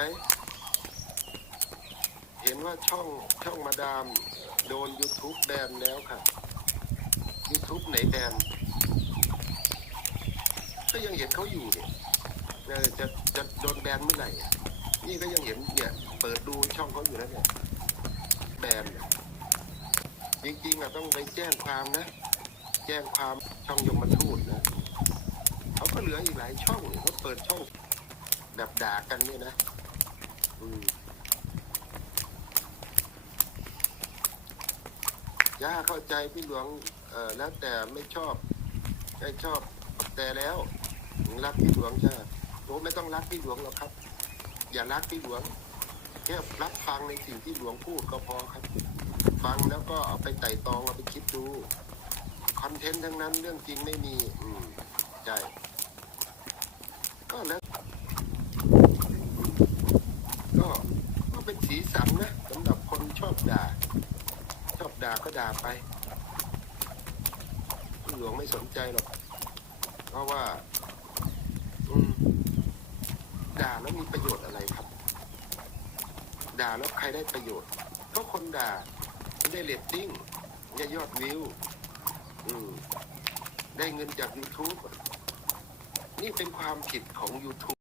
ไหม เห็นว่าช่องช่องมาดาม โดน YouTube แบนแล้วค่ะ YouTube ไหนแบนก็ยังเห็นเขาอยู่เนี่ยจะจะโดนแบนเมื่อไหร่นี่ก็ยังเห็นเนี่ยเปิดดูช่องเขาอยู่แล้วเนี่ยแบนจริงๆอะต้องไปแจ้งความนะ แจ้งความช่องยมทูตนะเขาก็เหลืออีกหลายช่องเขาเปิดช่องแบบด่ากันเนี่ยนะ ย่าเข้าใจพี่หลวงเออแล้วแต่ไม่ชอบไม่ชอบแต่แล้วรักพี่หลวงใช่โอ้ไม่ต้องรักพี่หลวงหรอกครับ อย่ารักพี่หลวงแค่รับฟังในสิ่งที่หลวงพูดก็พอครับ ฟังแล้วก็เอาไปไต่ตองเอาไปคิดดูคอนเทนต์ทั้งนั้นเรื่องจริงไม่มี อืมใช่ก็แล้ว ก็ก็ เป็นสีสันนะสำหรับคนชอบด่า ชอบด่าก็ด่าไปหลวงไม่สนใจหรอก เพราะว่าด่าแล้วมีประโยชน์อะไรครับ ด่าแล้วใครได้ประโยชน์ก็คนด่าได้เรตติ้งได้ยอดวิวได้เงินจาก YouTube นี่เป็นความผิดของ YouTube